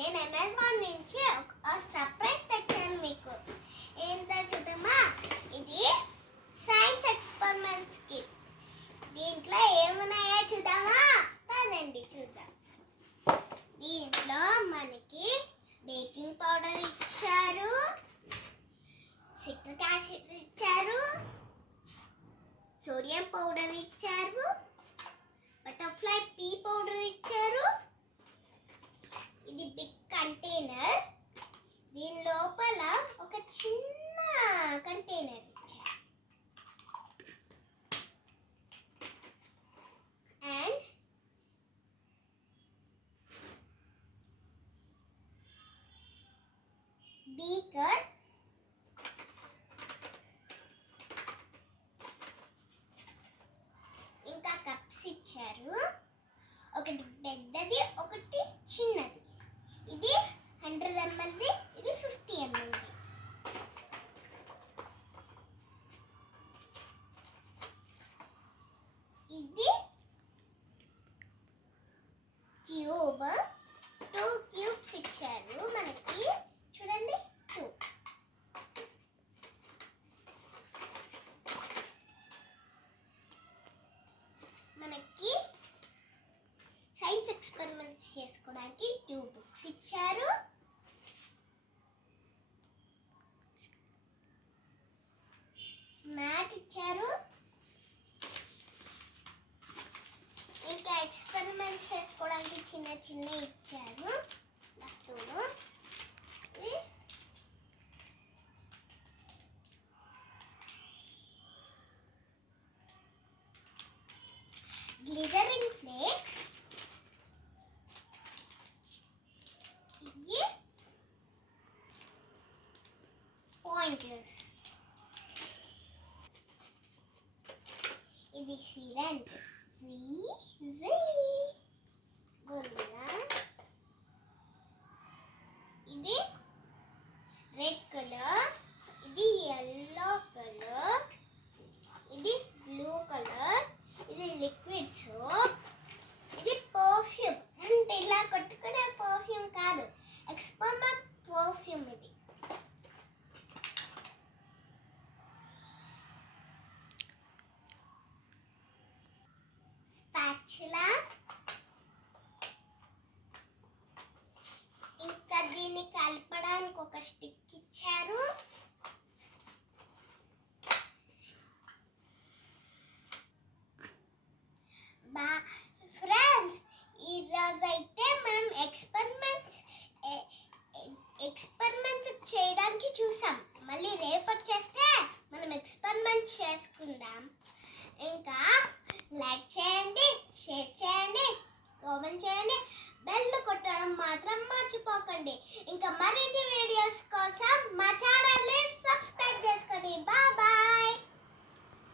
నేను అమెజాన్ నుంచి ఒక సర్ప్రైజ్ తెచ్చాను మీకు. ఏంటో చూద్దామా? ఇది సైన్స్ ఎక్స్పెరిమెంట్స్ కి. దీంట్లో ఏమున్నాయో చూద్దామా? పదండి చూద్దాం. దీంట్లో మనకి బేకింగ్ పౌడర్ ఇచ్చారు, సిట్రిక్ యాసిడ్ ఇచ్చారు, సోడియం పౌడర్ ఇచ్చారు, బటర్ఫ్లై పీ పౌడర్ ఇచ్చారు. ఇది బిగ్ కంటైనర్. దీని లోపల ఒక చిన్న కంటైనర్ ఇచ్చారు. అండ్ బీకర్, ఇంకా కప్స్ ఇచ్చారు. ఒకటి పెద్దది, ఒకటి చిన్నది. ఇది 100 mlది, ఇది 50 mlది. ఇది ట్యూబ్. 2 క్యూబ్స్ ఇచ్చారు మనకి. చూడండి, 2. మనకి సైన్స్ ఎక్స్పెరిమెంట్స్ చేసుకోవడానికి 2 బుక్స్ ఇచ్చారు. మ్యాట్ ఇచ్చారు. ఇంకా ఎక్స్పెరిమెంట్ చేసుకోవడానికి చిన్న చిన్న ఇచ్చారు వస్తువులు. Glycerin flakes, pointers. ఇది సిరంజ్. ఇది రెడ్ కలర్, ఇది yellow కలర్, ఇది బ్లూ కలర్, ఇది లిక్విడ్ సోప్, ఇది పర్ఫ్యూమ్. అంటే ఇలా కొట్టుకునే పర్ఫ్యూమ్ కాదు, ఎక్స్పెరిమెంట్ పర్ఫ్యూమ్ ఇది. స్పాచులా, ఇంకా దీన్ని కలపడానికి ఒక స్టిక్ ఇచ్చారు. ఫ్రెండ్స్, ఈరోజు అయితే మనం ఎక్స్పెరిమెంట్స్ చేయడానికి చూసాం. మళ్ళీ రేపు వచ్చేస్తే మనం ఎక్స్పెరిమెంట్ చేసుకుందాం. ఇంకా లైక్ చేయండి, షేర్ చేయండి, కామెంట్ చేయండి, బెల్ కొట్టడం మాత్రం మర్చిపోకండి. ఇంకా మరిన్ని వీడియోస్ కోసం మా ఛానల్ని సబ్స్క్రైబ్ చేసుకోండి. Bye bye.